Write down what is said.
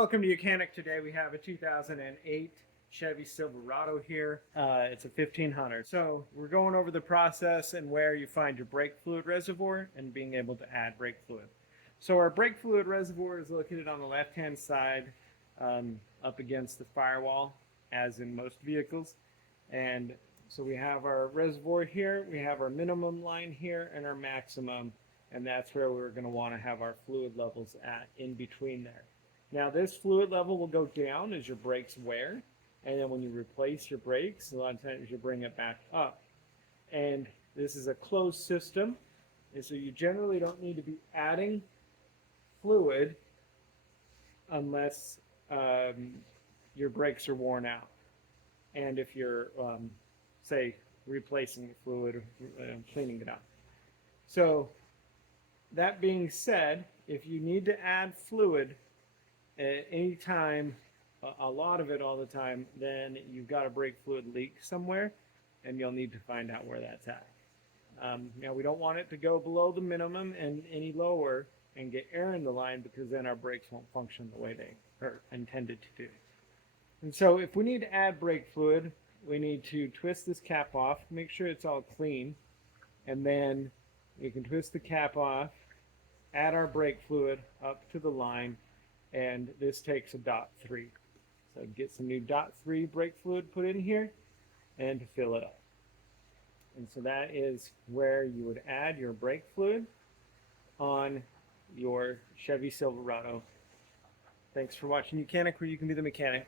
Welcome to Mechanic. Today we have a 2008 Chevy Silverado here. It's a 1500. So we're going over the process and where you find your brake fluid reservoir and being able to add brake fluid. So our brake fluid reservoir is located on the left-hand side up against the firewall, as in most vehicles. And so we have our reservoir here, we have our minimum line here, and our maximum. And that's where we're going to want to have our fluid levels at, in between there. Now this fluid level will go down as your brakes wear, and then when you replace your brakes, a lot of times you bring it back up. And this is a closed system, and so you generally don't need to be adding fluid unless your brakes are worn out. And if you're, say, replacing the fluid or cleaning it out. So that being said, if you need to add fluid at any time, a lot of it all the time, then you've got a brake fluid leak somewhere, and you'll need to find out where that's at. Now, we don't want it to go below the minimum and any lower and get air in the line, because then our brakes won't function the way they are intended to do. And so if we need to add brake fluid, we need to twist this cap off, make sure it's all clean, and then we can twist the cap off, add our brake fluid up to the line, and this takes a .3. So get some new .3 brake fluid put in here and to fill it up. And so that is where you would add your brake fluid on your Chevy Silverado. Thanks for watching Mechanic, where you can be the mechanic.